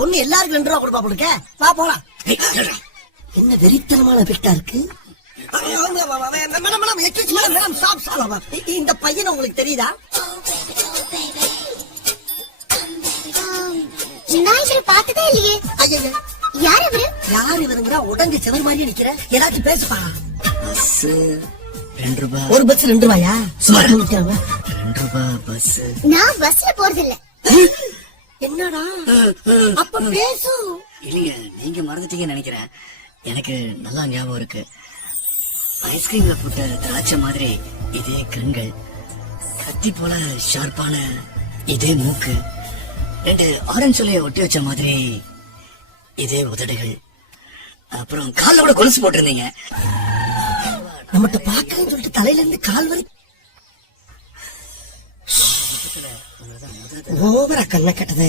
பொண்ணு எல்லாருக்கும் 2 ரூபா கொடுப்பா போடுக்க. வா போலாம். என்ன வெறித்தனமான பெட்டா இருக்கு. இந்த பையன் உங்களுக்கு தெரியுதா? பார்த்ததே இல்லையே. யார் இவரு? யார் இவருங்கிற உடஞ்ச செவர் மாதிரியே நிக்கிற. ஏதாச்சும் பேசுப்பா. 2 ரூபா. ஒரு பஸ் 2 ரூபாயா? 2 ரூபா பஸ். நான் பஸ்ல போறதில்ல. என்னடா அப்ப பேசு. இல்லைங்க, நீங்க மறந்துட்டீங்கன்னு நினைக்கிறேன். எனக்கு நல்லா ஞாபகம் இருக்கு. ஐஸ்கிரீம்ல போட்ட திராட்சை மாதிரி இதே கண்கள், கத்தி போல ஷார்ப்பான இதே மூக்கு, 2 ஆரஞ்சு சொல்லைய ஒட்டி வச்ச மாதிரி இதே உதடுகள், அப்புறம் கால்ல கூட கொலுசு போட்டிருந்தீங்க. நம்மகிட்ட பாக்கன்னு சொல்லிட்டு தலையில இருந்து கால் வரை ஓவரா கண்ண கட்டது.